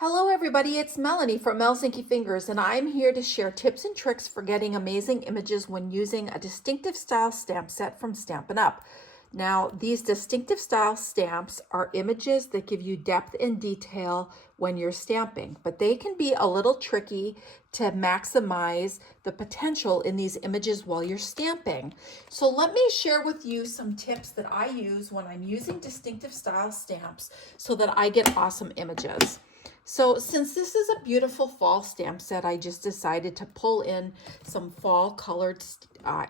Hello everybody, it's Melanie from Mel's Inky Fingers, and I'm here to share tips and tricks for getting amazing images when using a distinctive style stamp set from Stampin' Up. Now, these distinctive style stamps are images that give you depth and detail when you're stamping, but they can be a little tricky to maximize the potential in these images while you're stamping. So let me share with you some tips that I use when I'm using distinctive style stamps so that I get awesome images. So since this is a beautiful fall stamp set, I just decided to pull in some fall colored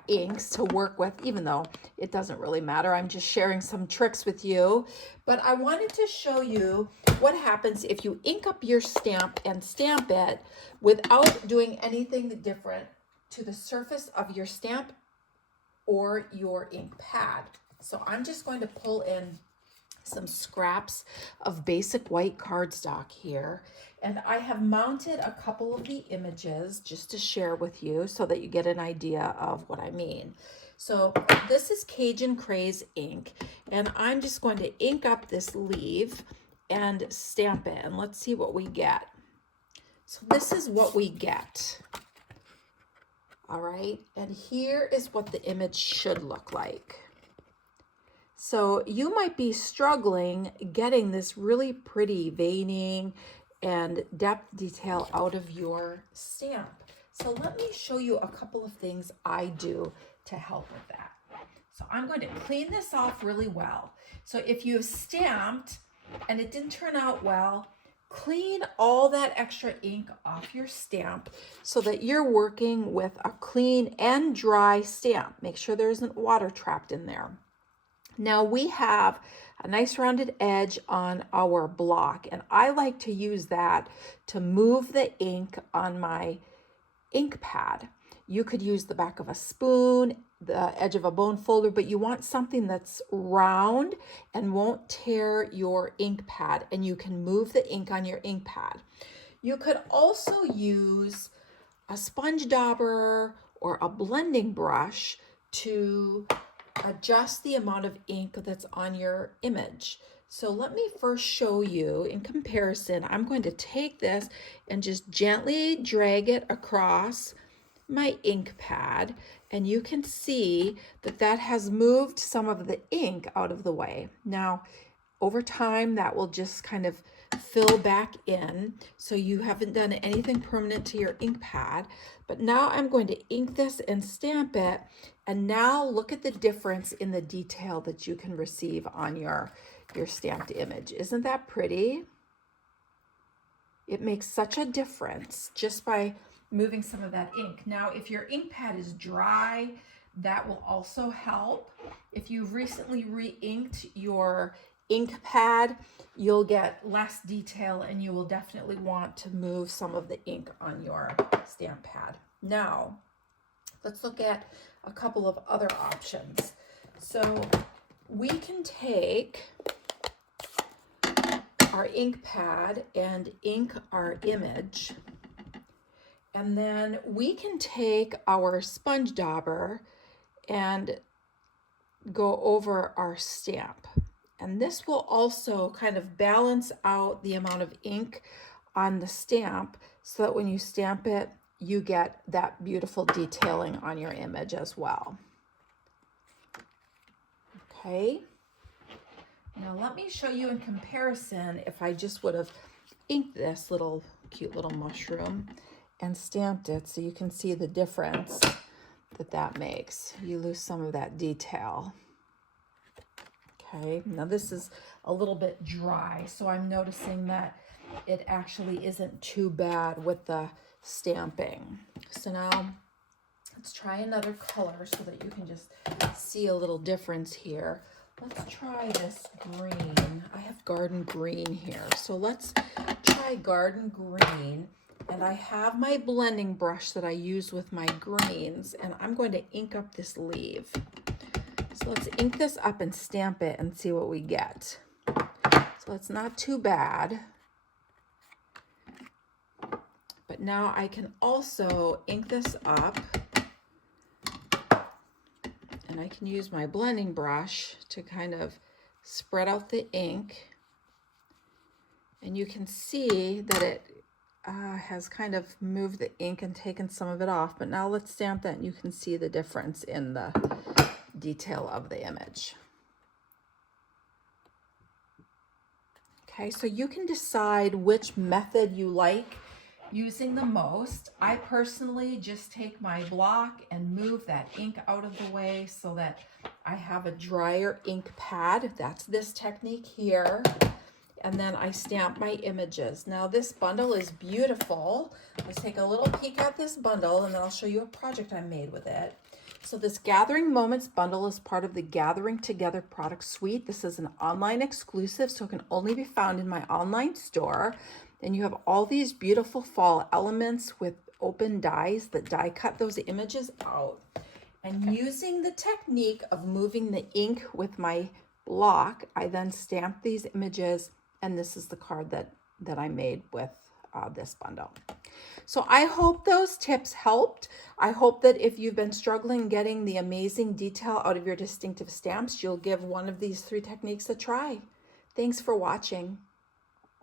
inks to work with, even though it doesn't really matter. I'm just sharing some tricks with you. But I wanted to show you what happens if you ink up your stamp and stamp it without doing anything different to the surface of your stamp or your ink pad. So I'm just going to pull in some scraps of basic white cardstock here, and I have mounted a couple of the images just to share with you so that you get an idea of what I mean. So this is Cajun Craze ink, and I'm just going to ink up this leaf and stamp it, and let's see what we get. So this is what we get. All right, and here is what the image should look like. So you might be struggling getting this really pretty veining and depth detail out of your stamp. So let me show you a couple of things I do to help with that. So I'm going to clean this off really well. So if you've stamped and it didn't turn out well, clean all that extra ink off your stamp so that you're working with a clean and dry stamp. Make sure there isn't water trapped in there. Now we have a nice rounded edge on our block, and I like to use that to move the ink on my ink pad. You could use the back of a spoon, the edge of a bone folder, but you want something that's round and won't tear your ink pad, and you can move the ink on your ink pad. You could also use a sponge dauber or a blending brush to adjust the amount of ink that's on your image. So let me first show you in comparison. I'm going to take this and just gently drag it across my ink pad, and you can see that that has moved some of the ink out of the way. Now, over time, that will just kind of fill back in, so you haven't done anything permanent to your ink pad. But now I'm going to ink this and stamp it, and now look at the difference in the detail that you can receive on your stamped image. Isn't that pretty? It makes such a difference just by moving some of that ink. Now, if your ink pad is dry, that will also help. If you've recently re-inked your ink pad, you'll get less detail, and you will definitely want to move some of the ink on your stamp pad. Now, let's look at a couple of other options. So we can take our ink pad and ink our image, and then we can take our sponge dauber and go over our stamp. And this will also kind of balance out the amount of ink on the stamp so that when you stamp it, you get that beautiful detailing on your image as well. Okay. Now let me show you in comparison if I just would have inked this little cute little mushroom and stamped it, so you can see the difference that makes. You lose some of that detail. Okay, now this is a little bit dry, so I'm noticing that it actually isn't too bad with the stamping. So now let's try another color so that you can just see a little difference here. Let's try this green. I have garden green here, so let's try garden green. And I have my blending brush that I use with my greens, and I'm going to ink up this leaf. So let's ink this up and stamp it and see what we get. So it's not too bad. But now I can also ink this up, and I can use my blending brush to kind of spread out the ink And you can see that it has kind of moved the ink and taken some of it off, but now let's stamp that and you can see the difference in the detail of the image. Okay, so you can decide which method you like using the most. I personally just take my block and move that ink out of the way so that I have a drier ink pad. That's this technique here. And then I stamp my images. Now this bundle is beautiful. Let's take a little peek at this bundle and then I'll show you a project I made with it. So this Gathering Moments bundle is part of the Gathering Together product suite. This is an online exclusive, so it can only be found in my online store. And you have all these beautiful fall elements with open dies that die cut those images out. And using the technique of moving the ink with my block, I then stamp these images, and this is the card that I made with this bundle. So I hope those tips helped. I hope that if you've been struggling getting the amazing detail out of your distinctive stamps, you'll give one of these 3 techniques a try. Thanks for watching.